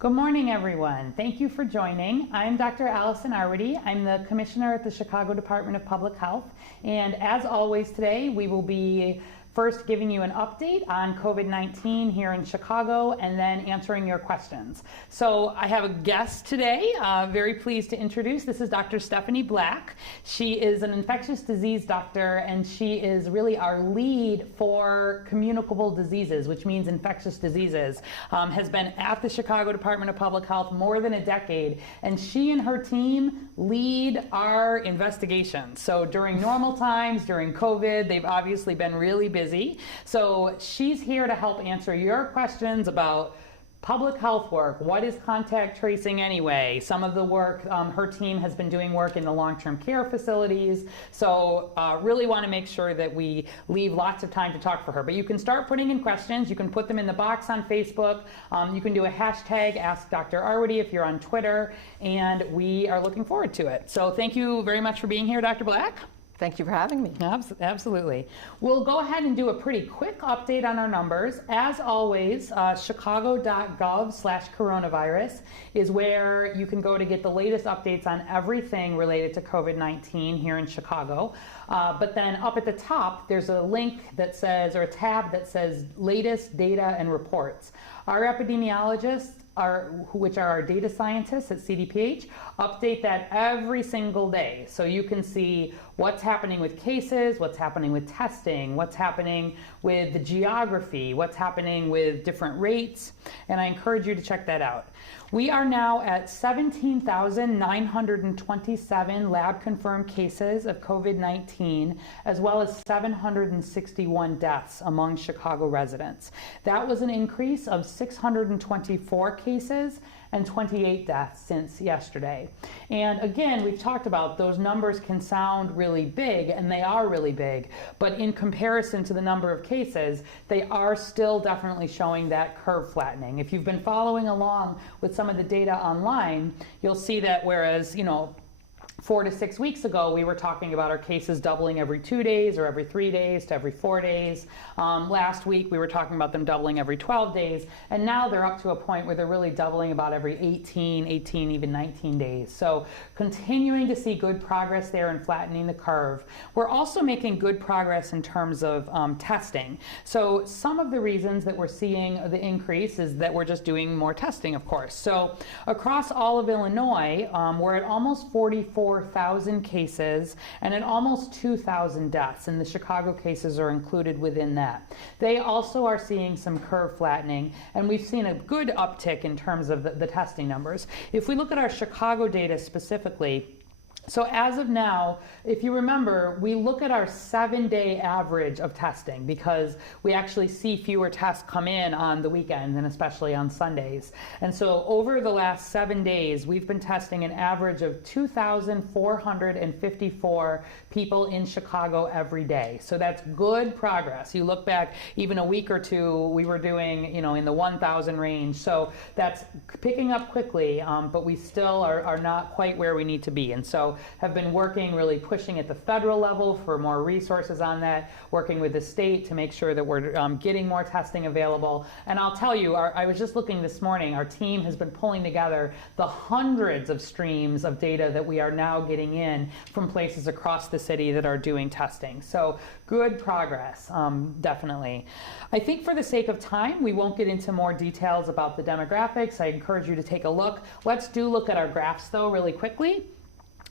Good morning, everyone. Thank you for joining. I'm Dr. Allison Arwady. I'm the Commissioner at the Chicago Department of Public Health. And as always today, we will be first giving you an update on COVID-19 here in Chicago and then answering your questions. So I have a guest today, very pleased to introduce. This is Dr. Stephanie Black. She is an infectious disease doctor and she is really our lead for communicable diseases, which means infectious diseases. Has been at the Chicago Department of Public Health more than a decade, and she and her team lead our investigations. So during normal times, during COVID, they've obviously been really busy. So she's here to help answer your questions about public health work. What is contact tracing anyway? Some of the work, her team has been doing work in the long-term care facilities. So really want to make sure that we leave lots of time to talk for her. But you can start putting in questions. You can put them in the box on Facebook. You can do a hashtag Ask Dr. Arwady if you're on Twitter. And we are looking forward to it. So thank you very much for being here, Dr. Black. Thank you for having me. Absolutely. We'll go ahead and do a pretty quick update on our numbers. As always, chicago.gov/coronavirus is where you can go to get the latest updates on everything related to COVID-19 here in Chicago. But then up at the top, there's a link that says, or a tab that says latest data and reports. Our epidemiologists, which are our data scientists at CDPH, update that every single day. So you can see what's happening with cases, what's happening with testing, what's happening with the geography, what's happening with different rates, and I encourage you to check that out. We are now at 17,927 lab-confirmed cases of COVID-19, as well as 761 deaths among Chicago residents. That was an increase of 624 cases and 28 deaths since yesterday. And again, we've talked about those numbers can sound really big, and they are really big, but in comparison to the number of cases, they are still definitely showing that curve flattening. If you've been following along with some of the data online, you'll see that whereas, 4 to 6 weeks ago, we were talking about our cases doubling every 2 days or every 3 days to every 4 days. Last week, we were talking about them doubling every 12 days. And now they're up to a point where they're really doubling about every 18, even 19 days. So continuing to see good progress there in flattening the curve. We're also making good progress in terms of testing. So some of the reasons that we're seeing the increase is that we're just doing more testing, of course. So across all of Illinois, we're at almost 44,000 cases and at almost 2,000 deaths, and the Chicago cases are included within that. They also are seeing some curve flattening, and we've seen a good uptick in terms of the testing numbers. If we look at our Chicago data specifically, so as of now, if you remember, we look at our 7-day average of testing because we actually see fewer tests come in on the weekends and especially on Sundays. And so over the last 7 days, we've been testing an average of 2,454 people in Chicago every day. So that's good progress. You look back even a week or two, we were doing, in the 1,000 range. So that's picking up quickly, but we still are not quite where we need to be. And so have been working, really pushing at the federal level for more resources on that, working with the state to make sure that we're getting more testing available. And I'll tell you, I was just looking this morning, our team has been pulling together the hundreds of streams of data that we are now getting in from places across the city that are doing testing. So good progress, definitely. I think for the sake of time, we won't get into more details about the demographics. I encourage you to take a look. Let's look at our graphs though really quickly.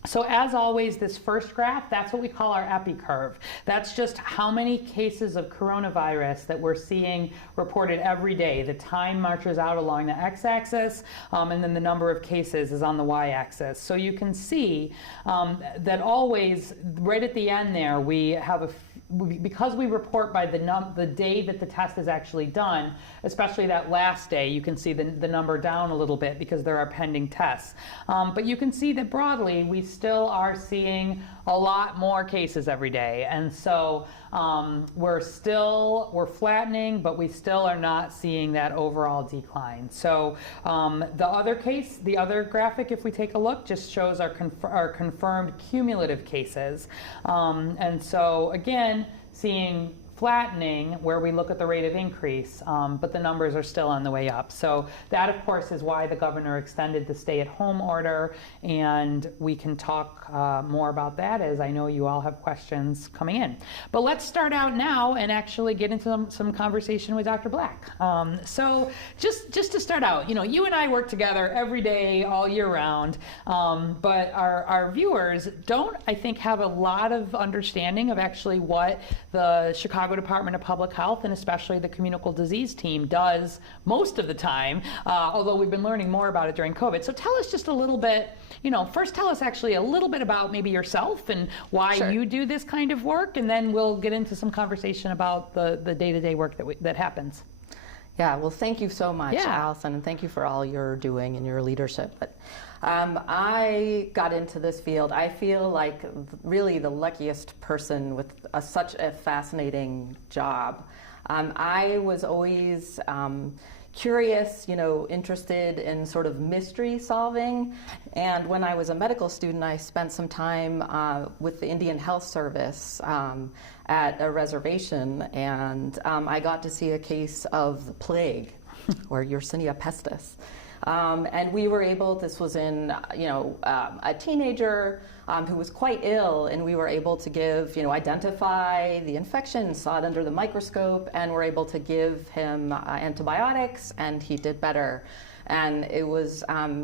So as always, this first graph, that's what we call our epi curve. That's just how many cases of coronavirus that we're seeing reported every day. The time marches out along the x-axis, and then the number of cases is on the y-axis. So you can see that always, right at the end there, we have because we report by the day that the test is actually done, especially that last day, you can see the number down a little bit because there are pending tests. But you can see that broadly, we still are seeing a lot more cases every day. And so we're flattening, but we still are not seeing that overall decline. So the other graphic, if we take a look, just shows our confirmed cumulative cases. And so again, seeing flattening where we look at the rate of increase, but the numbers are still on the way up. So that, of course, is why the governor extended the stay-at-home order, and we can talk more about that as I know you all have questions coming in. But let's start out now and actually get into some conversation with Dr. Black. So just to start out, you and I work together every day, all year round, but our viewers don't, I think, have a lot of understanding of actually what the Chicago Department of Public Health and especially the communicable disease team does most of the time, although we've been learning more about it during COVID. So tell us just a little bit, first tell us actually a little bit about maybe yourself and why you do this kind of work, and then we'll get into some conversation about the day-to-day work that happens. Yeah, well, thank you so much, Allison, and thank you for all you're doing and your leadership. But I got into this field, I feel like really the luckiest person with such a fascinating job. I was always curious, interested in sort of mystery solving. And when I was a medical student, I spent some time with the Indian Health Service at a reservation, and I got to see a case of the plague, or Yersinia pestis. And we were able, this was in, a teenager who was quite ill, and we were able to give, identify the infection, saw it under the microscope, and were able to give him antibiotics, and he did better. And it was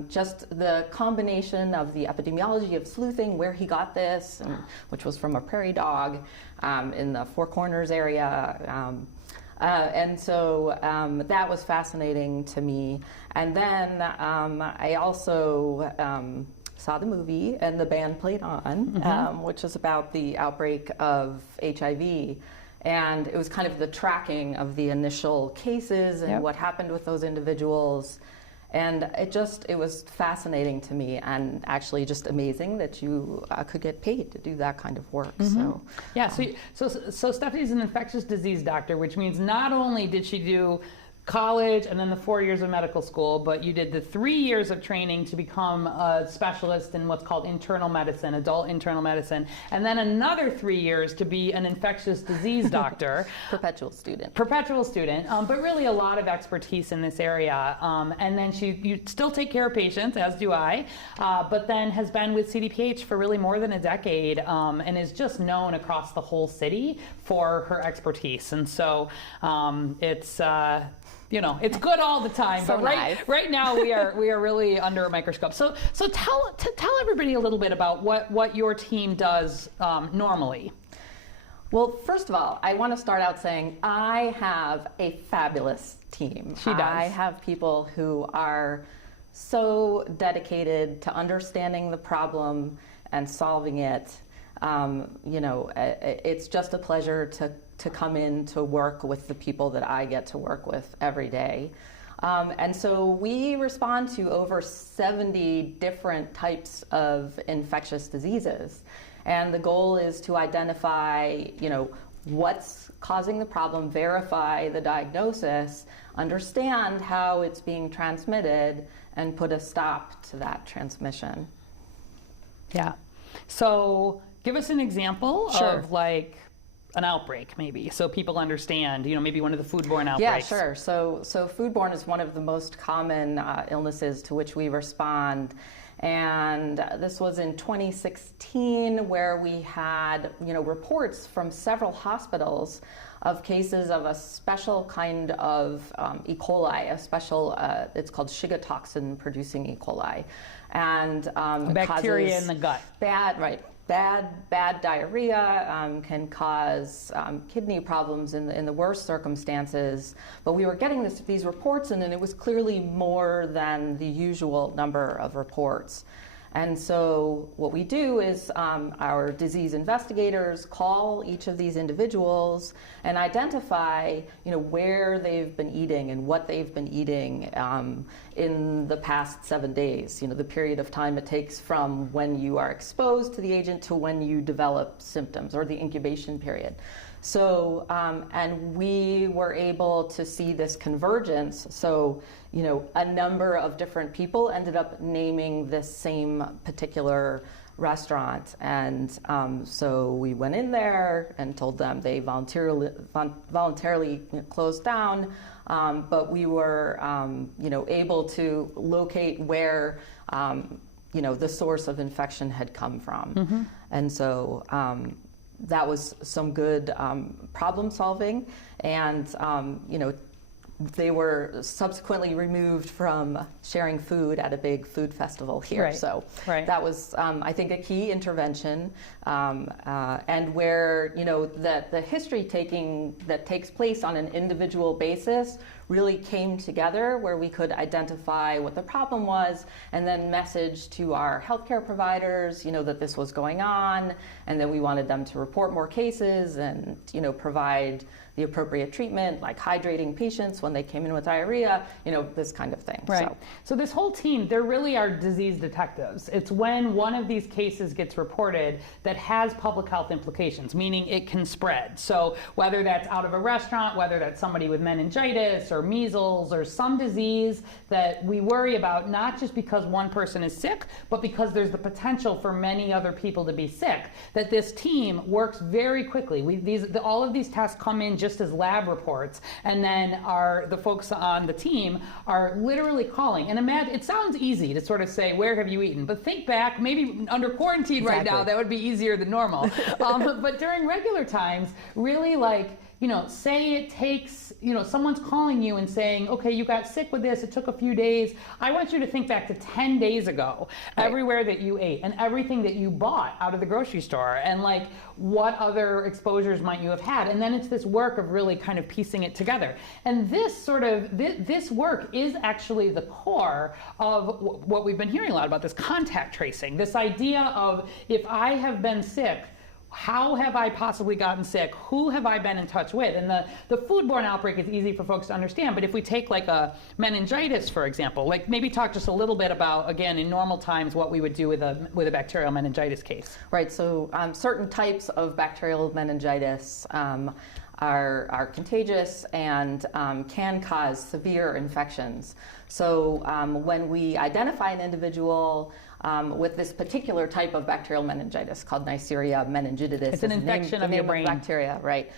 just the combination of the epidemiology of sleuthing, where he got this, which was from a prairie dog in the Four Corners area. And so that was fascinating to me. And then I also saw the movie, and the band played on, which is about the outbreak of HIV. And it was kind of the tracking of the initial cases and what happened with those individuals. And it was fascinating to me, and actually just amazing that you could get paid to do that kind of work. So Stephanie's an infectious disease doctor, which means not only did she do college and then the 4 years of medical school, but you did the 3 years of training to become a specialist in what's called internal medicine, adult internal medicine, and then another 3 years to be an infectious disease doctor. Perpetual student, but really a lot of expertise in this area. And then you still take care of patients, as do I, but then has been with CDPH for really more than a decade, and is just known across the whole city for her expertise. And so it's good all the time, so but nice. right now we are really under a microscope. So tell everybody a little bit about what your team does normally. Well, first of all, I want to start out saying I have a fabulous team. She does. I have people who are so dedicated to understanding the problem and solving it. It's just a pleasure to come in to work with the people that I get to work with every day. And so we respond to over 70 different types of infectious diseases. And the goal is to identify, what's causing the problem, verify the diagnosis, understand how it's being transmitted, and put a stop to that transmission. Yeah. So give us an example of like an outbreak, maybe, so people understand, maybe one of the foodborne outbreaks. Yeah, sure. So foodborne is one of the most common illnesses to which we respond. And this was in 2016, where we had, reports from several hospitals of cases of a special kind of E. coli, a special, it's called Shiga toxin producing E. coli. And bacteria in the gut. Bad diarrhea, can cause kidney problems in the worst circumstances. But we were getting these reports in, and it was clearly more than the usual number of reports. And so what we do is our disease investigators call each of these individuals and identify, where they've been eating and what they've been eating in the past 7 days, the period of time it takes from when you are exposed to the agent to when you develop symptoms, or the incubation period. So, and we were able to see this convergence. So, a number of different people ended up naming this same particular restaurant. And so we went in there and told them they voluntarily closed down, but we were able to locate where the source of infection had come from. And so that was some good problem solving, and they were subsequently removed from sharing food at a big food festival here. Right. So right. that was, I think, a key intervention, and where that the history taking that takes place on an individual basis really came together, where we could identify what the problem was and then message to our healthcare providers, that this was going on, and that we wanted them to report more cases and provide the appropriate treatment, like hydrating patients when they came in with diarrhea, this kind of thing. Right. So this whole team, there really are disease detectives. It's when one of these cases gets reported that has public health implications, meaning it can spread. So whether that's out of a restaurant, whether that's somebody with meningitis or measles or some disease that we worry about, not just because one person is sick, but because there's the potential for many other people to be sick, that this team works very quickly. All of these tests come in just as lab reports, and then the folks on the team are literally calling. And imagine, it sounds easy to sort of say, where have you eaten? But think back, maybe under quarantine right now, that would be easier than normal. But during regular times, really say it takes, someone's calling you and saying, okay, you got sick with this, it took a few days. I want you to think back to 10 days ago, everywhere that you ate and everything that you bought out of the grocery store, and what other exposures might you have had. And then it's this work of really kind of piecing it together. And this work is actually the core of what we've been hearing a lot about, this contact tracing, this idea of, if I have been sick, how have I possibly gotten sick? Who have I been in touch with? And the foodborne outbreak is easy for folks to understand, but if we take a meningitis, for example, maybe talk just a little bit about, again, in normal times, what we would do with a bacterial meningitis case. Right, so certain types of bacterial meningitis are contagious and can cause severe infections. So when we identify an individual with this particular type of bacterial meningitis called Neisseria meningitidis. It's an infection of your brain. Bacteria, right.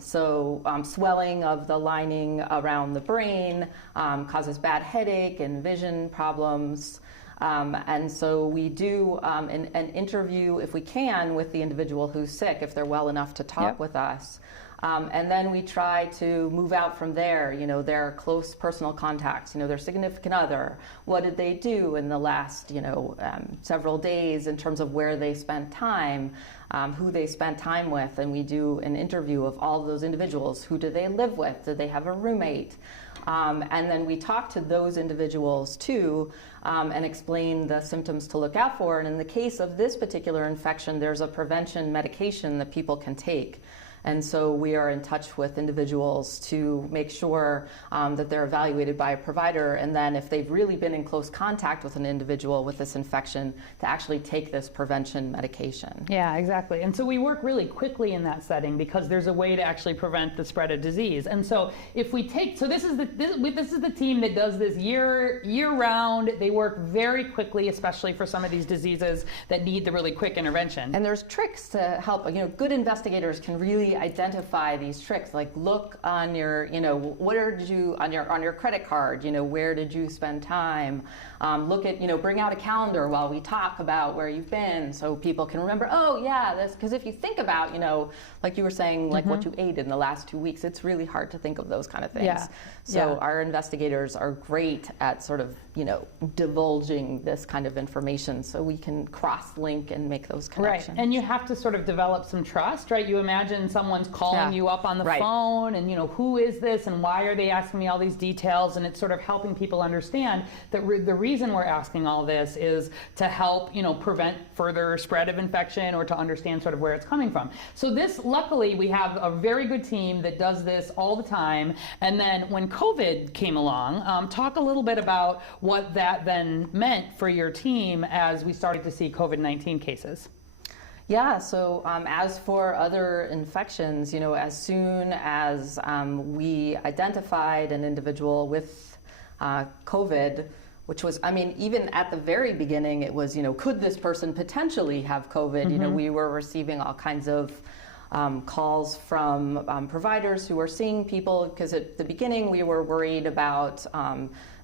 Swelling of the lining around the brain causes bad headache and vision problems. And so we do an interview, if we can, with the individual who's sick, if they're well enough to talk with us. And then we try to move out from there, their close personal contacts, their significant other. What did they do in the last, several days in terms of where they spent time, who they spent time with, and we do an interview of all of those individuals. Who do they live with? Do they have a roommate? And then we talk to those individuals too, and explain the symptoms to look out for. And in the case of this particular infection, there's a prevention medication that people can take. And so we are in touch with individuals to make sure that they're evaluated by a provider, and then if they've really been in close contact with an individual with this infection, to actually take this prevention medication. Yeah, exactly. And so we work really quickly in that setting because there's a way to actually prevent the spread of disease. And so if we take, so this is the team that does this year round. They work very quickly, especially for some of these diseases that need the really quick intervention. And there's tricks to help. Good investigators can really identify these tricks, like look on your, where did you, on your credit card, where did you spend time? Look at, bring out a calendar while we talk about where you've been, so people can remember, oh yeah, this, because if you think about, like you were saying, like what you ate in the last 2 weeks, it's really hard to think of those kind of things. Yeah. So our investigators are great at sort of, divulging this kind of information so we can cross-link and make those connections. Right, and you have to sort of develop some trust, right? You imagine someone's calling you up on the phone and, who is this and why are they asking me all these details? And it's sort of helping people understand that the reason we're asking all this is to help, prevent further spread of infection or to understand sort of where it's coming from. So luckily, we have a very good team that does this all the time. And then when COVID came along, talk a little bit about what that then meant for your team as we started to see COVID-19 cases. Yeah, so as for other infections, as soon as we identified an individual with COVID, which was, I mean, even at the very beginning, it was, could this person potentially have COVID? We were receiving all kinds of calls from providers who were seeing people, because at the beginning we were worried about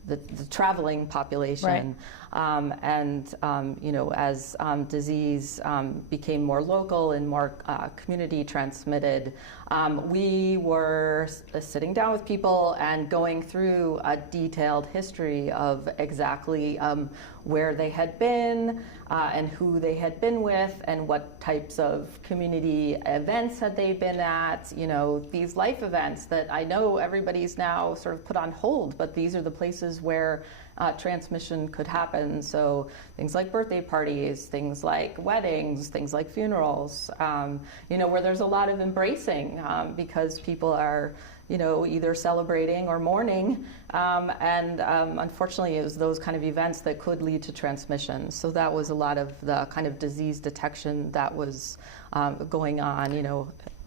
the traveling population. As disease became more local and more community transmitted, we were sitting down with people and going through a detailed history of exactly where they had been and who they had been with and what types of community events had they been at, these life events that I know everybody's now sort of put on hold, but these are the places where transmission could happen. So things like birthday parties, things like weddings, things like funerals, where there's a lot of embracing because people are, either celebrating or mourning. Unfortunately, it was those kind of events that could lead to transmission. So that was a lot of the kind of disease detection that was going on,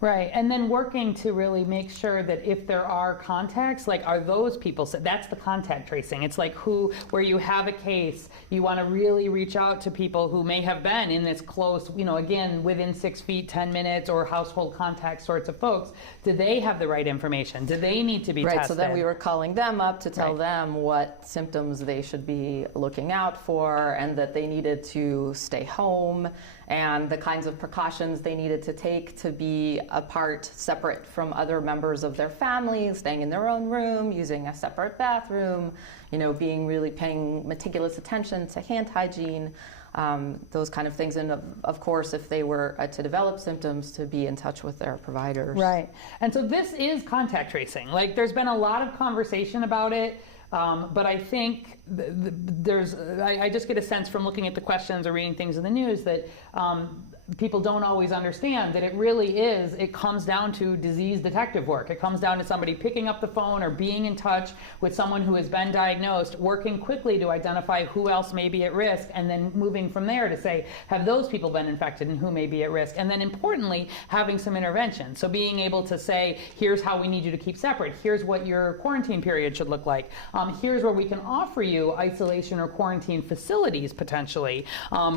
Right, and then working to really make sure that if there are contacts, like are those people, so that's the contact tracing. It's like where you have a case, you want to really reach out to people who may have been in this close, again, within 6 feet, 10 minutes, or household contact sorts of folks. Do they have the right information? Do they need to be tested? Right, so then we were calling them up to tell them what symptoms they should be looking out for and that they needed to stay home and the kinds of precautions they needed to take to be apart, separate from other members of their family, staying in their own room, using a separate bathroom, being really paying meticulous attention to hand hygiene, those kind of things. And of course, if they were to develop symptoms, to be in touch with their providers. Right. And so this is contact tracing. Like there's been a lot of conversation about it. But I think I just get a sense from looking at the questions or reading things in the news that people don't always understand that it comes down to disease detective work. It comes down to somebody picking up the phone or being in touch with someone who has been diagnosed, working quickly to identify who else may be at risk, and then moving from there to say, have those people been infected and who may be at risk? And then importantly, having some intervention. So being able to say, here's how we need you to keep separate. Here's what your quarantine period should look like. Here's where we can offer you isolation or quarantine facilities potentially,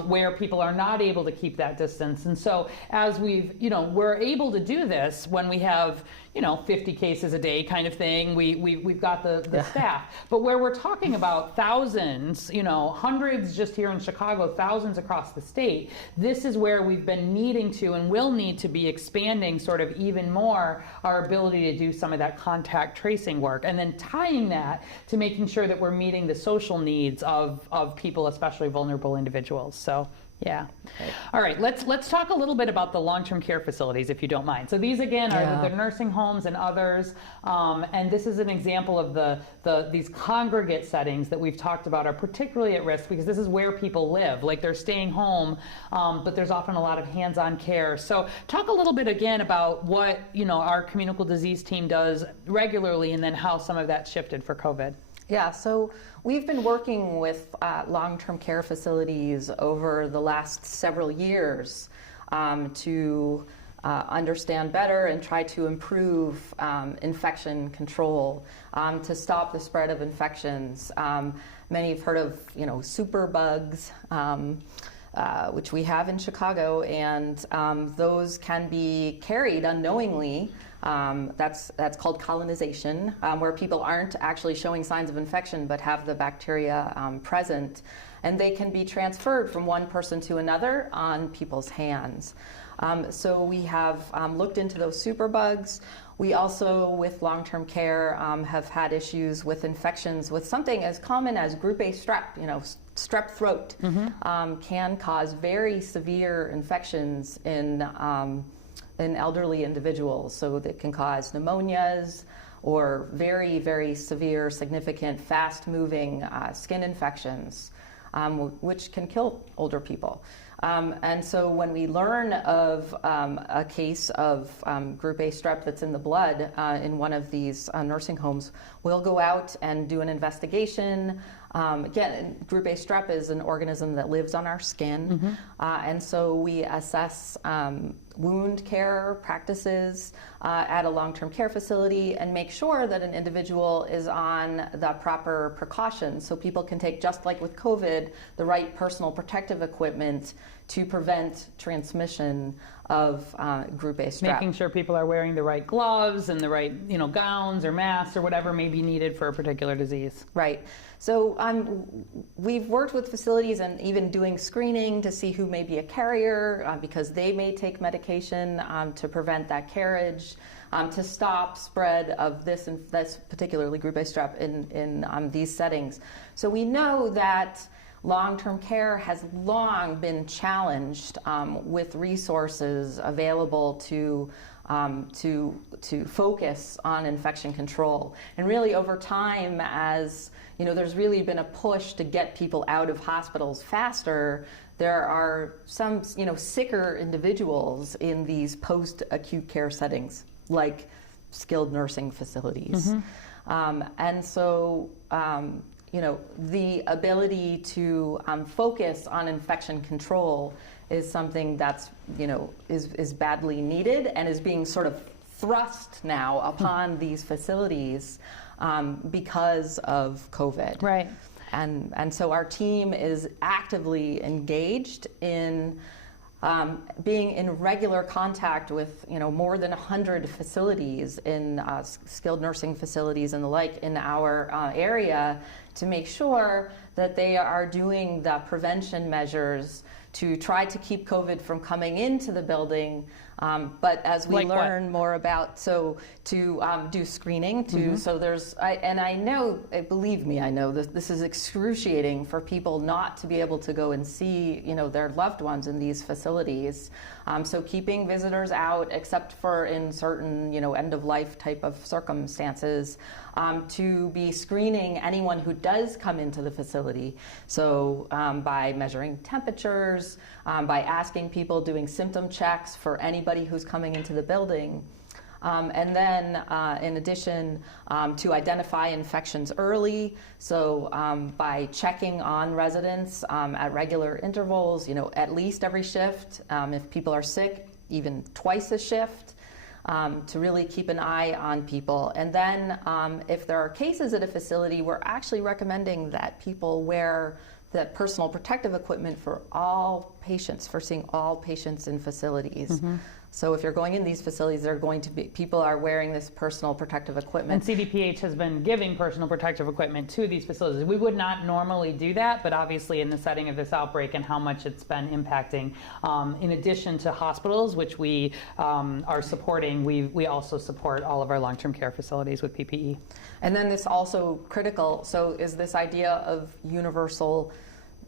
where people are not able to keep that distance. And so as we're able to do this when we have 50 cases a day kind of thing. We've got the staff. But where we're talking about thousands, hundreds just here in Chicago, thousands across the state, this is where we've been needing to and will need to be expanding sort of even more our ability to do some of that contact tracing work, and then tying that to making sure that we're meeting the social needs of people, especially vulnerable individuals. So. Yeah. Okay. All right. Let's talk a little bit about the long-term care facilities, if you don't mind. So these again are the nursing homes and others, and this is an example of these congregate settings that we've talked about are particularly at risk because this is where people live. Like they're staying home, but there's often a lot of hands-on care. So talk a little bit again about what our communicable disease team does regularly, and then how some of that shifted for COVID. Yeah, so we've been working with long-term care facilities over the last several years to understand better and try to improve infection control to stop the spread of infections. Many have heard of, superbugs, which we have in Chicago, and those can be carried unknowingly. That's called colonization, where people aren't actually showing signs of infection but have the bacteria present, and they can be transferred from one person to another on people's hands. So we have looked into those superbugs. We also, with long-term care, have had issues with infections with something as common as group A strep. Strep throat can cause very severe infections in elderly individuals. So that can cause pneumonias or very, very severe, significant, fast-moving skin infections, which can kill older people. And so when we learn of a case of group A strep that's in the blood in one of these nursing homes, we'll go out and do an investigation. Again, group A strep is an organism that lives on our skin, and so we assess wound care practices at a long-term care facility and make sure that an individual is on the proper precautions so people can take, just like with COVID, the right personal protective equipment to prevent transmission of group A strep. Making sure people are wearing the right gloves and the right, gowns or masks or whatever may be needed for a particular disease. Right. So we've worked with facilities and even doing screening to see who may be a carrier because they may take medication to prevent that carriage, to stop spread of this particularly group A strep in these settings. So we know that long-term care has long been challenged with resources available to focus on infection control. And really over time, as there's really been a push to get people out of hospitals faster, there are some sicker individuals in these post-acute care settings, like skilled nursing facilities. And so the ability to focus on infection control is something that's, is badly needed and is being sort of thrust now upon these facilities because of COVID. Right. And so our team is actively engaged in being in regular contact with more than 100 facilities in skilled nursing facilities and the like in our area to make sure that they are doing the prevention measures to try to keep COVID from coming into the building. But as we learn more about, to do screening, so there's, I know, believe me, I know this is excruciating for people not to be able to go and see, their loved ones in these facilities. So keeping visitors out, except for in certain, end-of-life type of circumstances, to be screening anyone who does come into the facility. So by measuring temperatures, by asking people, doing symptom checks for anybody who's coming into the building. And then, in addition, to identify infections early, so by checking on residents at regular intervals, at least every shift, if people are sick, even twice a shift, to really keep an eye on people. And then if there are cases at a facility, we're actually recommending that people wear the personal protective equipment for all patients, for seeing all patients in facilities. So if you're going in these facilities, they're going to be, people are wearing this personal protective equipment. And CDPH has been giving personal protective equipment to these facilities. We would not normally do that, but obviously in the setting of this outbreak and how much it's been impacting, in addition to hospitals, which we are supporting, we also support all of our long-term care facilities with PPE. And then this also critical, so is this idea of universal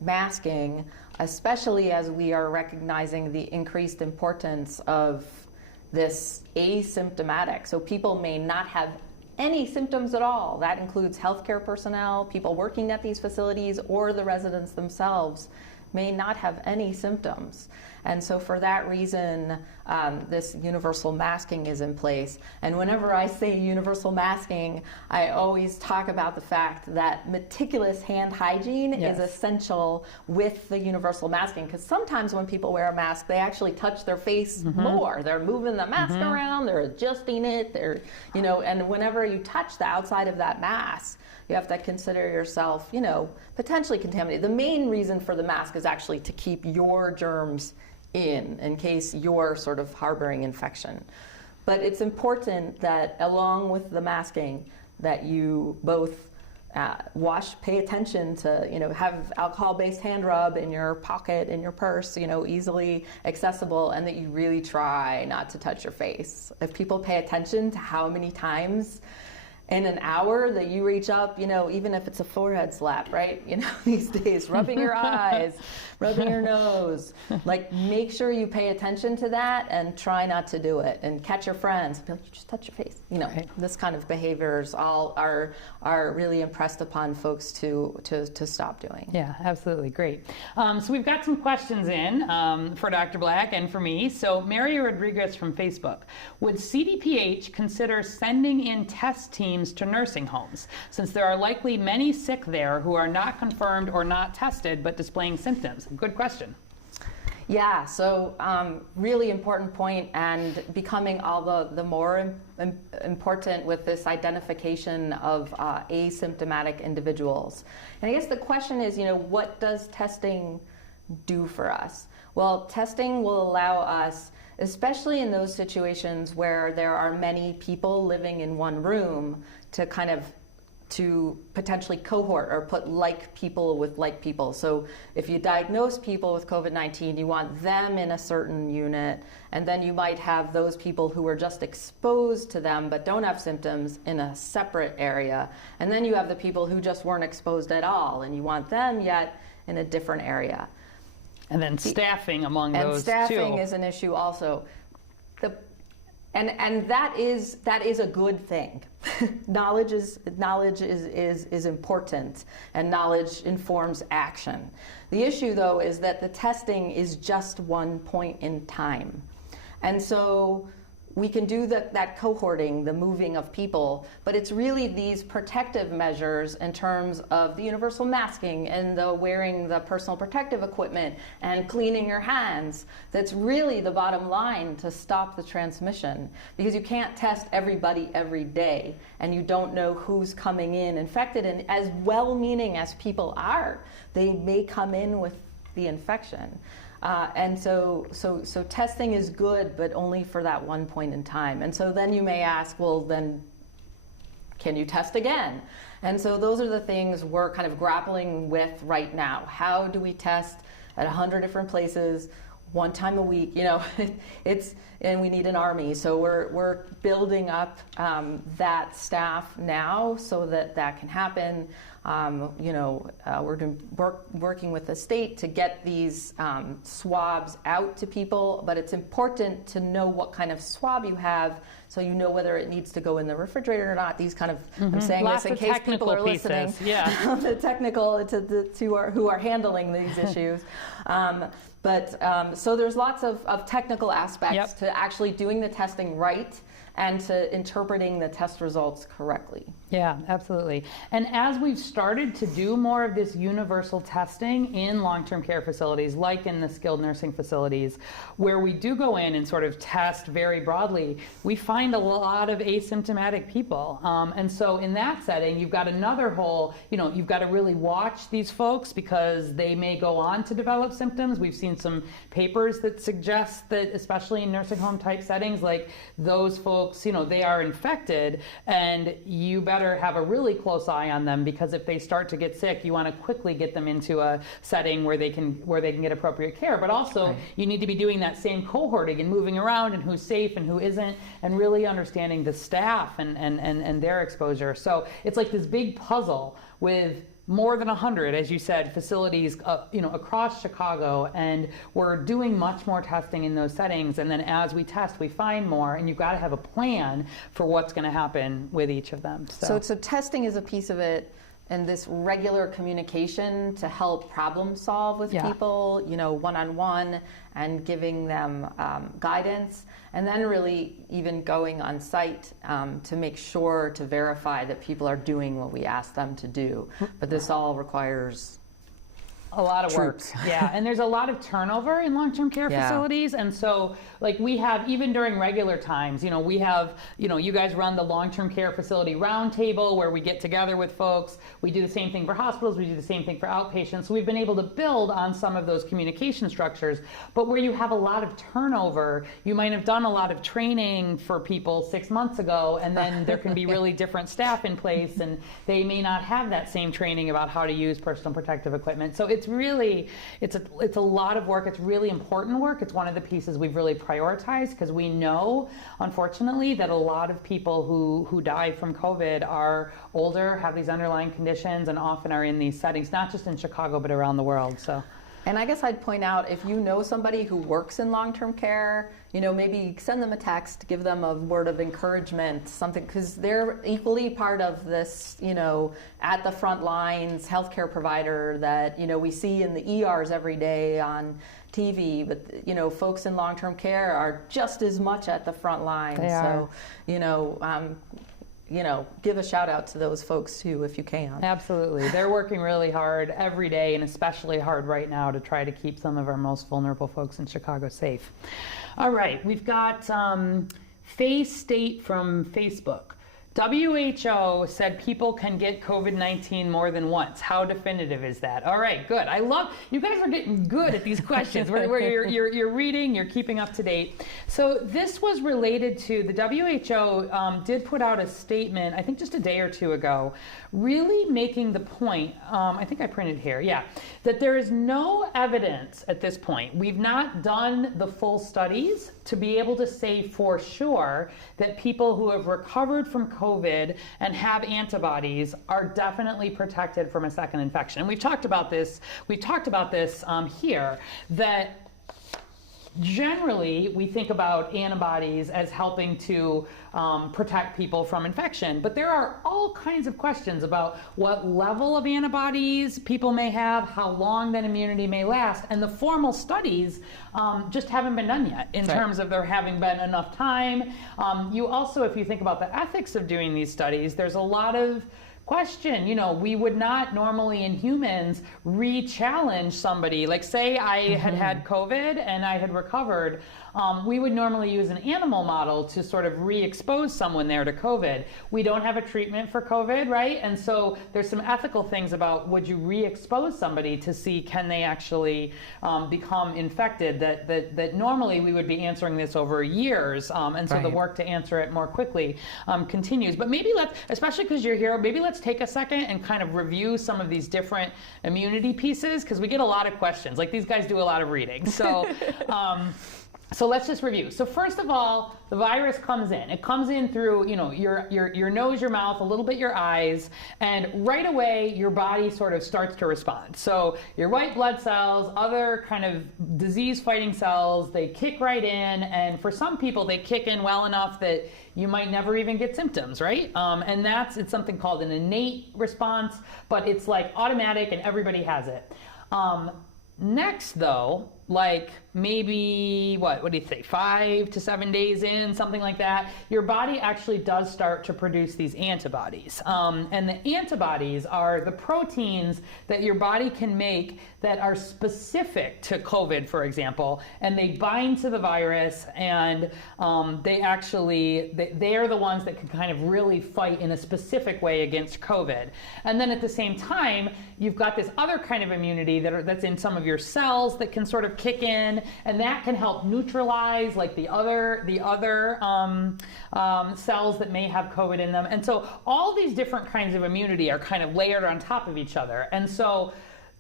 masking, especially as we are recognizing the increased importance of this asymptomatic. So people may not have any symptoms at all. That includes healthcare personnel, people working at these facilities, or the residents themselves may not have any symptoms. And so for that reason, this universal masking is in place. And whenever I say universal masking, I always talk about the fact that meticulous hand hygiene is essential with the universal masking, because sometimes when people wear a mask, they actually touch their face more. They're moving the mask around, they're adjusting it, they're, and whenever you touch the outside of that mask, you have to consider yourself, potentially contaminated. The main reason for the mask is actually to keep your germs in case you're sort of harboring infection. But it's important that along with the masking that you both pay attention to, have alcohol-based hand rub in your pocket, in your purse, easily accessible, and that you really try not to touch your face. If people pay attention to how many times in an hour that you reach up, even if it's a forehead slap, right? These days, rubbing your eyes, rubbing your nose. Like, make sure you pay attention to that and try not to do it. And catch your friends. Be like, you just touch your face. Right. This kind of behaviors all are really impressed upon folks to stop doing. Yeah, absolutely. Great. So we've got some questions in for Dr. Black and for me. So Mary Rodriguez from Facebook. Would CDPH consider sending in test teams to nursing homes, since there are likely many sick there who are not confirmed or not tested but displaying symptoms? Good question. Yeah, so really important point, and becoming all the more important with this identification of asymptomatic individuals. And I guess the question is, what does testing do for us? Well, testing will allow us, especially in those situations where there are many people living in one room, to potentially cohort or put like people with like people. So if you diagnose people with COVID-19, you want them in a certain unit, and then you might have those people who are just exposed to them but don't have symptoms in a separate area. And then you have the people who just weren't exposed at all, and you want them yet in a different area. And then staffing among those And staffing too. is an issue also. And that is a good thing. Knowledge is important, and knowledge informs action. The issue, though, is that the testing is just one point in time. And so we can do that cohorting, the moving of people, but it's really these protective measures in terms of the universal masking and the wearing the personal protective equipment and cleaning your hands that's really the bottom line to stop the transmission, because you can't test everybody every day and you don't know who's coming in infected. And as well-meaning as people are, they may come in with the infection. And so testing is good, but only for that one point in time. And so then you may ask, well, then can you test again? And so those are the things we're kind of grappling with right now. How do we test at 100 different places, one time a week? And we need an army. So we're building up that staff now so that can happen. We're working with the state to get these swabs out to people, but it's important to know what kind of swab you have, so you know whether it needs to go in the refrigerator or not. These kind of, I'm saying Lots this in of case people are pieces. listening. Yeah. The technical who are handling these issues. So there's lots of technical aspects to actually doing the testing right and to interpreting the test results correctly. Yeah, absolutely. And as we've started to do more of this universal testing in long-term care facilities, like in the skilled nursing facilities, where we do go in and sort of test very broadly, we find a lot of asymptomatic people. And so in that setting, you've got another whole, you've got to really watch these folks, because they may go on to develop symptoms. We've seen some papers that suggest that, especially in nursing home type settings, like those folks, they are infected, and you better have a really close eye on them, because if they start to get sick, you want to quickly get them into a setting where they can get appropriate care. But also, you need to be doing that same cohorting and moving around, and who's safe and who isn't, and really understanding the staff and their exposure. So it's like this big puzzle with more than 100, as you said, facilities, across Chicago, and we're doing much more testing in those settings. And then as we test, we find more, and you've got to have a plan for what's going to happen with each of them. So testing is a piece of it, and this regular communication to help problem solve with people, one-on-one, and giving them guidance, and then really even going on site to make sure to verify that people are doing what we ask them to do. But this all requires a lot of work. Yeah, and there's a lot of turnover in long-term care facilities, and so like we have, even during regular times, we have, you guys run the long-term care facility roundtable where we get together with folks. We do the same thing for hospitals, we do the same thing for outpatients. So we've been able to build on some of those communication structures, but where you have a lot of turnover, you might have done a lot of training for people 6 months ago, and then there can be really different staff in place, and they may not have that same training about how to use personal protective equipment. So it's it's really, it's a lot of work. It's really important work. It's one of the pieces we've really prioritized because we know, unfortunately, that a lot of people who die from COVID are older, have these underlying conditions, and often are in these settings, not just in Chicago, but around the world. So. And I guess I'd point out, if you know somebody who works in long-term care, maybe send them a text, give them a word of encouragement, something, because they're equally part of this, at the front lines healthcare provider that, we see in the ERs every day on TV, but, folks in long-term care are just as much at the front lines. They are. So, give a shout out to those folks too, if you can. Absolutely. They're working really hard every day, and especially hard right now to try to keep some of our most vulnerable folks in Chicago safe. All right, we've got Phase State from Facebook. WHO said people can get COVID-19 more than once. How definitive is that? All right, good. I love, you guys are getting good at these questions where you're reading, you're keeping up to date. So this was related to, the WHO did put out a statement, I think just a day or two ago, really making the point, I think I printed here, yeah, that there is no evidence at this point. We've not done the full studies to be able to say for sure that people who have recovered from COVID and have antibodies are definitely protected from a second infection. And we've talked about this here, that generally we think about antibodies as helping to protect people from infection, but there are all kinds of questions about what level of antibodies people may have, how long that immunity may last, and the formal studies just haven't been done yet in terms of there having been enough time. You also, if you think about the ethics of doing these studies, there's a lot of question. We would not normally in humans re-challenge somebody. Like say I had COVID and I had recovered, we would normally use an animal model to sort of re-expose someone there to COVID. We don't have a treatment for COVID, right? And so there's some ethical things about would you re-expose somebody to see can they actually become infected, that normally we would be answering this over years, and so the work to answer it more quickly continues. But maybe let's, especially because you're here, maybe let's take a second and kind of review some of these different immunity pieces, because we get a lot of questions. Like these guys do a lot of reading. So so let's just review. So first of all, the virus comes in. It comes in through, your nose, your mouth, a little bit your eyes, and right away your body sort of starts to respond. So your white blood cells, other kind of disease-fighting cells, they kick right in, and for some people they kick in well enough that you might never even get symptoms, right? And it's something called an innate response, but it's like automatic and everybody has it. Next though, like maybe, what do you think, 5 to 7 days in, something like that, your body actually does start to produce these antibodies. And the antibodies are the proteins that your body can make that are specific to COVID, for example, and they bind to the virus, and they are the ones that can kind of really fight in a specific way against COVID. And then at the same time, you've got this other kind of immunity that's in some of your cells that can sort of kick in, and that can help neutralize like the other cells that may have COVID in them. And so all these different kinds of immunity are kind of layered on top of each other. And so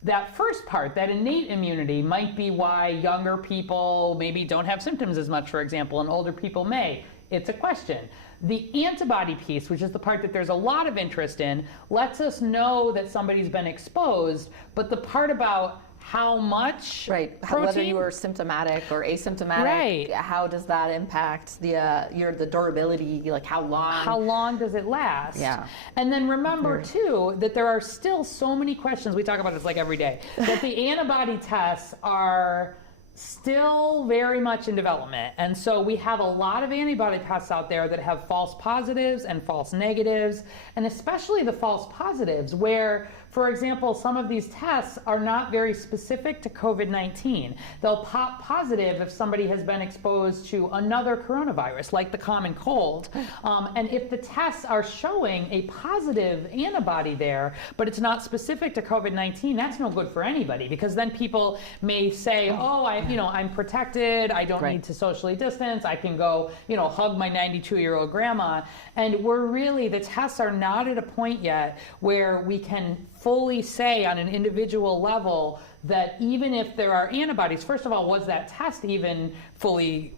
that first part, that innate immunity, might be why younger people maybe don't have symptoms as much, for example, and older people may. It's a question. The antibody piece, which is the part that there's a lot of interest in, lets us know that somebody's been exposed, but the part about how much protein, whether you are symptomatic or asymptomatic, how does that impact the durability, like how long does it last? Yeah. And then remember too that there are still so many questions, we talk about this like every day, that the antibody tests are still very much in development. And so we have a lot of antibody tests out there that have false positives and false negatives, and especially the false positives where, for example, some of these tests are not very specific to COVID-19. They'll pop positive if somebody has been exposed to another coronavirus, like the common cold. And if the tests are showing a positive antibody there, but it's not specific to COVID-19, that's no good for anybody, because then people may say, I'm protected, I don't need to socially distance, I can go, hug my 92-year-old grandma. And the tests are not at a point yet where we can fully say on an individual level that even if there are antibodies, first of all, was that test even fully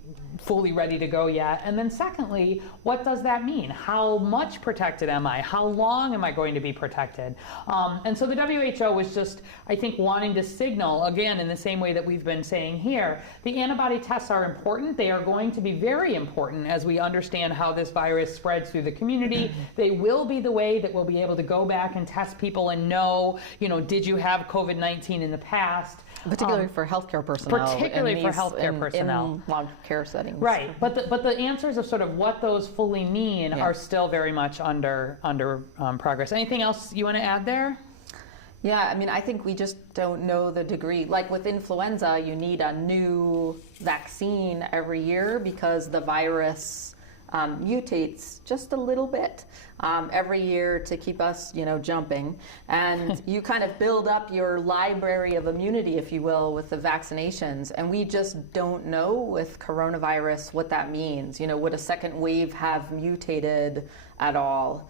ready to go yet? And then secondly, what does that mean? How much protected am I? How long am I going to be protected? And so the WHO was just, I think, wanting to signal, again, in the same way that we've been saying here, the antibody tests are important. They are going to be very important as we understand how this virus spreads through the community. They will be the way that we'll be able to go back and test people and know, did you have COVID-19 in the past? Particularly for healthcare personnel. Particularly for healthcare personnel. In long care settings. Right, but the answers of sort of what those fully mean are still very much under progress. Anything else you want to add there? Yeah, I mean, I think we just don't know the degree. Like with influenza, you need a new vaccine every year because the virus mutates just a little bit every year to keep us, jumping. And you kind of build up your library of immunity, if you will, with the vaccinations. And we just don't know with coronavirus what that means. Would a second wave have mutated at all?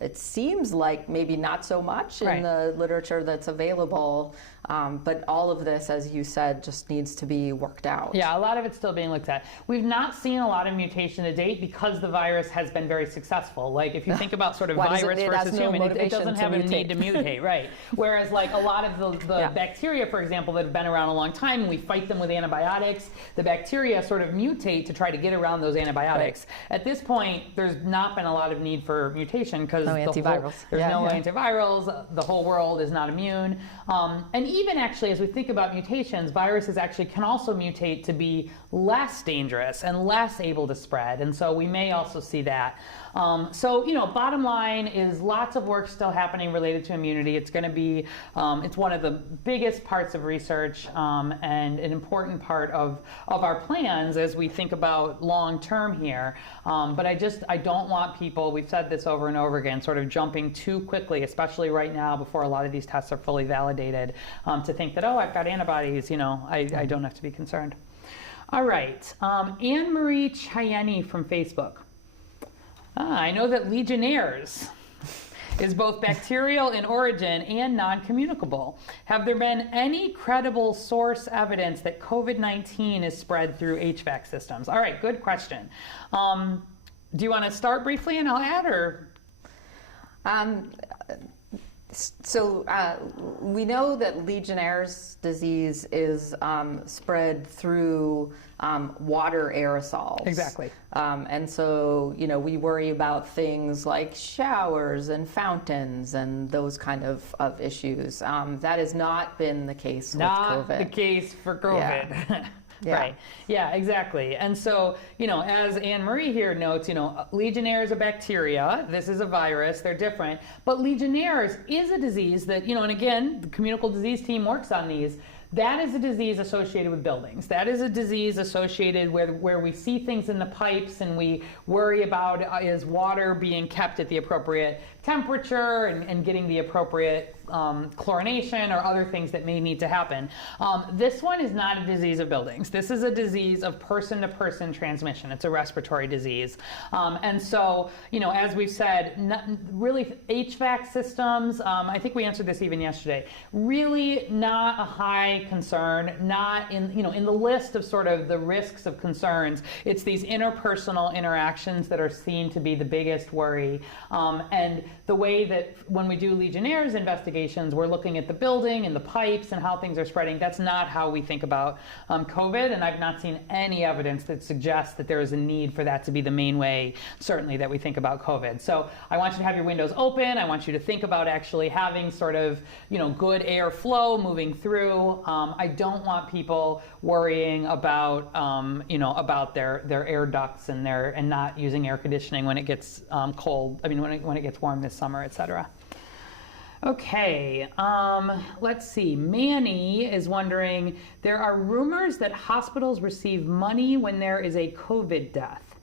It seems like maybe not so much in the literature that's available, but all of this, as you said, just needs to be worked out. Yeah, a lot of it's still being looked at. We've not seen a lot of mutation to date because the virus has been very successful. Like if you think about sort of virus versus human, it doesn't have a need to mutate, right? Whereas like a lot of the bacteria, for example, that have been around a long time, and we fight them with antibiotics, the bacteria sort of mutate to try to get around those antibiotics. Right. At this point, there's not been a lot of need for mutation because there's no antivirals, the whole world is not immune. And even actually, as we think about mutations, viruses actually can also mutate to be less dangerous and less able to spread. And so we may also see that. So, bottom line is lots of work still happening related to immunity. It's going to be, it's one of the biggest parts of research and an important part of our plans as we think about long term here. But I don't want people, we've said this over and over again, sort of jumping too quickly, especially right now before a lot of these tests are fully validated, to think that, I've got antibodies, I don't have to be concerned. All right, Anne-Marie Cheyenne from Facebook. I know that Legionnaires is both bacterial in origin and non-communicable. Have there been any credible source evidence that COVID-19 is spread through HVAC systems? All right, good question. Do you want to start briefly and I'll add, or? So we know that Legionnaire's disease is spread through water aerosols. Exactly. And so, we worry about things like showers and fountains and those kind of issues. That has not been the case with COVID. Not the case for COVID. Yeah. Yeah. Right. Yeah, exactly. And so, as Anne-Marie here notes, Legionnaires is a bacteria. This is a virus. They're different. But Legionnaires is a disease that, and again, the communicable disease team works on these. That is a disease associated with buildings. That is a disease associated with where we see things in the pipes and we worry about is water being kept at the appropriate temperature and getting the appropriate chlorination or other things that may need to happen. This one is not a disease of buildings. This is a disease of person-to-person transmission. It's a respiratory disease. And so, as we've said, really HVAC systems, I think we answered this even yesterday, really not a high concern, not in the list of sort of the risks of concerns. It's these interpersonal interactions that are seen to be the biggest worry. And the way that when we do Legionnaires investigations, we're looking at the building and the pipes and how things are spreading. That's not how we think about COVID, and I've not seen any evidence that suggests that there is a need for that to be the main way, certainly, that we think about COVID. So I want you to have your windows open. I want you to think about actually having sort of, good airflow moving through. I don't want people worrying about, about their air ducts and not using air conditioning when it gets cold. I mean, when it gets warm this summer, et cetera. Okay, let's see. Manny is wondering, there are rumors that hospitals receive money when there is a COVID death.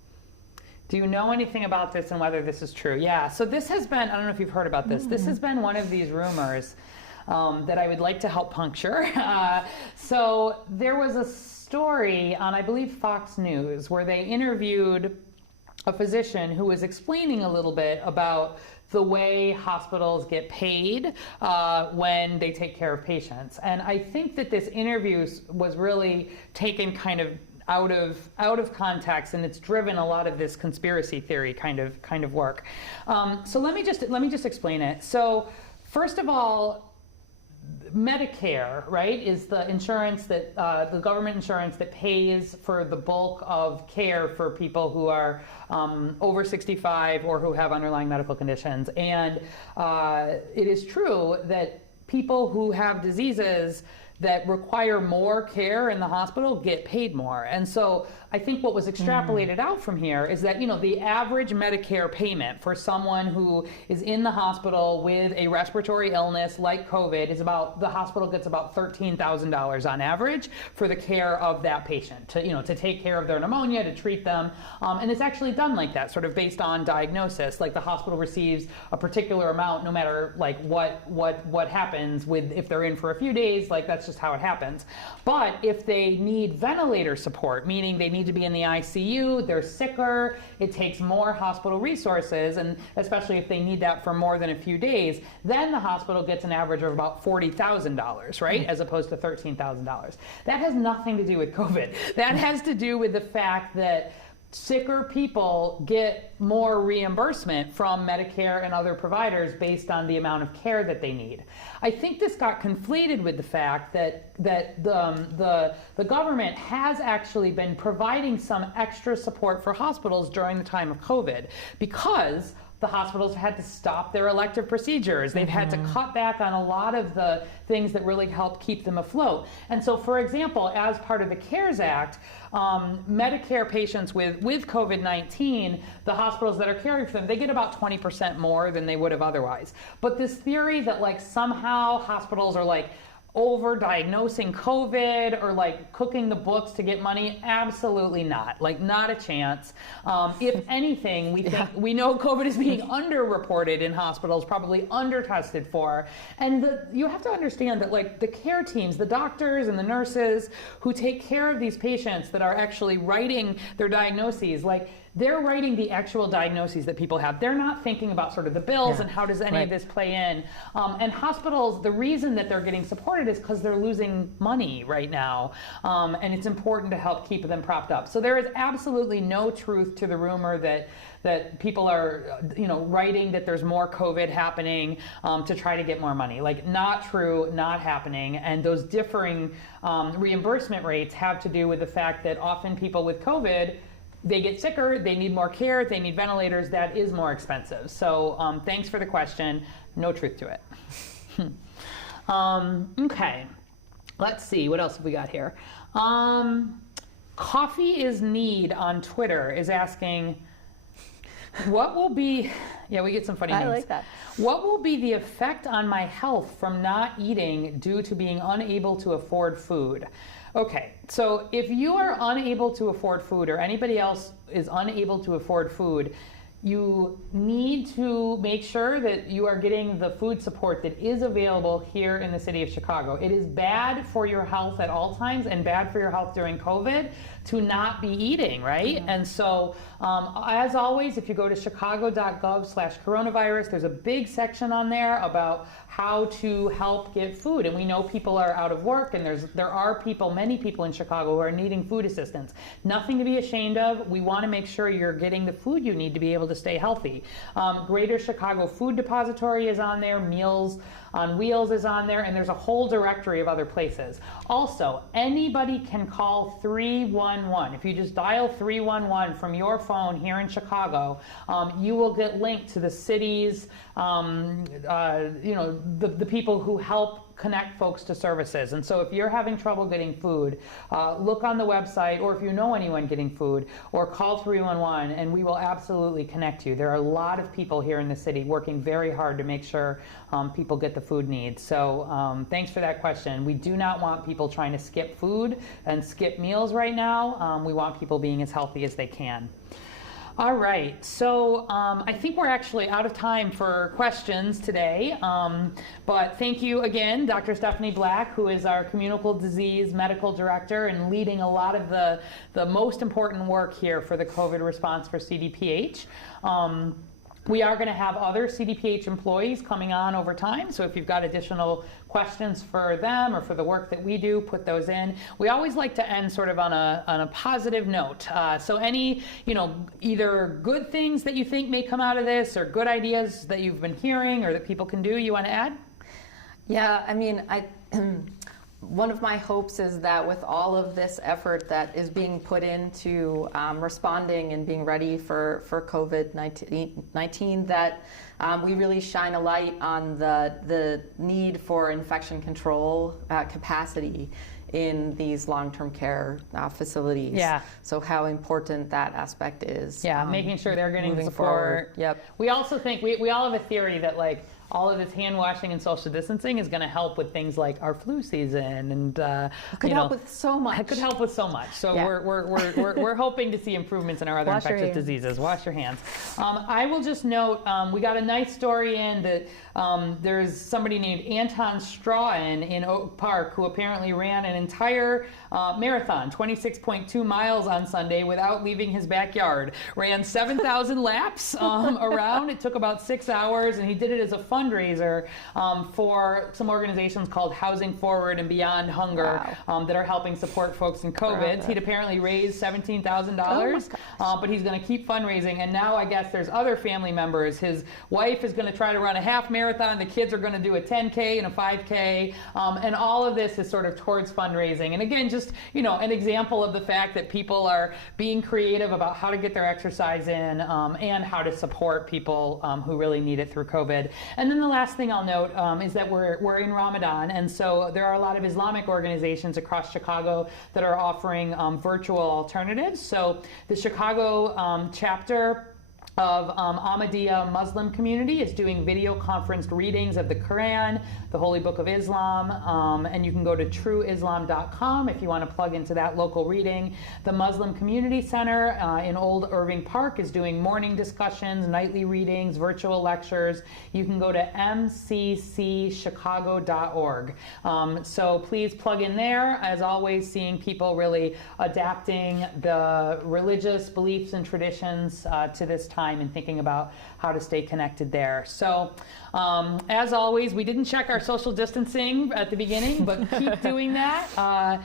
Do you know anything about this and whether this is true? Yeah, so this has been, I don't know if you've heard about this. This has been one of these rumors that I would like to help puncture. So there was a story on, I believe, Fox News, where they interviewed a physician who was explaining a little bit about the way hospitals get paid when they take care of patients. And I think that this interview was really taken kind of out of context, and it's driven a lot of this conspiracy theory kind of work. So let me just explain it. So first of all, Medicare, right, is the insurance that the government insurance that pays for the bulk of care for people who are over 65 or who have underlying medical conditions. And it is true that people who have diseases that require more care in the hospital get paid more. And so I think what was extrapolated out from here is that, the average Medicare payment for someone who is in the hospital with a respiratory illness like COVID is the hospital gets about $13,000 on average for the care of that patient, to take care of their pneumonia, to treat them. And it's actually done like that, sort of based on diagnosis. Like the hospital receives a particular amount no matter like what happens if they're in for a few days, like that's just how it happens. But if they need ventilator support, meaning they need to be in the ICU, they're sicker, it takes more hospital resources, and especially if they need that for more than a few days, then the hospital gets an average of about $40,000, right, as opposed to $13,000. That has nothing to do with COVID. That has to do with the fact that sicker people get more reimbursement from Medicare and other providers based on the amount of care that they need. I think this got conflated with the fact that the government has actually been providing some extra support for hospitals during the time of COVID because the hospitals had to stop their elective procedures. They've had to cut back on a lot of the things that really help keep them afloat. And so, for example, as part of the CARES Act, Medicare patients with COVID-19, the hospitals that are caring for them, they get about 20% more than they would have otherwise. But this theory that like somehow hospitals are like over-diagnosing COVID or like cooking the books to get money, absolutely not. Like not a chance. If anything, we know COVID is being underreported in hospitals, probably under-tested for. And you have to understand that like the care teams, the doctors and the nurses who take care of these patients that are actually writing their diagnoses, like they're writing the actual diagnoses that people have. They're not thinking about sort of the bills and how does any of this play in. And hospitals, the reason that they're getting supported is because they're losing money right now. And it's important to help keep them propped up. So there is absolutely no truth to the rumor that people are, writing that there's more COVID happening to try to get more money. Like not true, not happening. And those differing reimbursement rates have to do with the fact that often people with COVID, they get sicker, they need more care, they need ventilators, that is more expensive. So thanks for the question. No truth to it. Okay, let's see, what else have we got here? Coffee is Need on Twitter is asking, what will be, we get some funny names. I like that. What will be the effect on my health from not eating due to being unable to afford food? Okay, so if you are unable to afford food or anybody else is unable to afford food, you need to make sure that you are getting the food support that is available here in the city of Chicago. It is bad for your health at all times and bad for your health during COVID to not be eating, right? And so, as always, if you go to chicago.gov/coronavirus, there's a big section on there about how to help get food. And we know people are out of work, and there are many people in Chicago who are needing food assistance. Nothing to be ashamed of. We want to make sure you're getting the food you need to be able to stay healthy. Greater Chicago Food Depository is on there. Meals on Wheels is on there, and there's a whole directory of other places. Also, anybody can call 311. If you just dial 311 from your phone here in Chicago, you will get linked to the city's, the people who help connect folks to services. And so if you're having trouble getting food, look on the website, or if you know anyone getting food, or call 311 and we will absolutely connect you. There are a lot of people here in the city working very hard to make sure people get the food needs. So thanks for that question. We do not want people trying to skip food and skip meals right now. We want people being as healthy as they can. All right, so I think we're actually out of time for questions today, but thank you again, Dr. Stephanie Black, who is our Communicable Disease Medical Director and leading a lot of the most important work here for the COVID response for CDPH. We are going to have other CDPH employees coming on over time, so if you've got additional questions for them or for the work that we do, put those in. We always like to end sort of on a positive note. So any, either good things that you think may come out of this or good ideas that you've been hearing or that people can do, you want to add? Yeah, I mean, one of my hopes is that with all of this effort that is being put into responding and being ready for COVID-19, that we really shine a light on the need for infection control capacity in these long-term care facilities. Yeah. So how important that aspect is. Yeah, making sure they're getting support. Forward. Yep. We also think, we all have a theory that all of this hand washing and social distancing is going to help with things like our flu season, and it could help with so much. It could help with so much. So yeah. we're hoping to see improvements in our other infectious diseases. Wash your hands. I will just note, we got a nice story in that there's somebody named Anton Strawn in Oak Park who apparently ran an entire marathon, 26.2 miles on Sunday without leaving his backyard. Ran 7,000 laps around. It took about 6 hours, and he did it as a fundraiser for some organizations called Housing Forward and Beyond Hunger. Wow. That are helping support folks in COVID. He'd apparently raised $17,000, but he's going to keep fundraising. And now I guess there's other family members. His wife is going to try to run a half marathon. The kids are going to do a 10K and a 5K. And all of this is sort of towards fundraising. And again, just, an example of the fact that people are being creative about how to get their exercise in and how to support people who really need it through COVID. And then the last thing I'll note is that we're in Ramadan. And so there are a lot of Islamic organizations across Chicago that are offering virtual alternatives. So the Chicago chapter of Ahmadiyya Muslim community is doing video conferenced readings of the Quran, the Holy Book of Islam, and you can go to trueislam.com if you want to plug into that local reading. The Muslim Community Center in Old Irving Park is doing morning discussions, nightly readings, virtual lectures. You can go to mccchicago.org. So please plug in there. As always, seeing people really adapting the religious beliefs and traditions to this time and thinking about how to stay connected there. So as always, we didn't check our social distancing at the beginning, but keep doing that.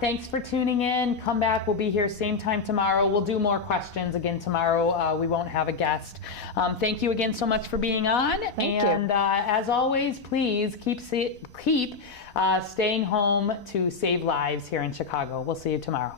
Thanks for tuning in. Come back. We'll be here same time tomorrow. We'll do more questions again tomorrow. We won't have a guest. Thank you again so much for being on. Thank you. And as always, please keep staying home to save lives here in Chicago. We'll see you tomorrow.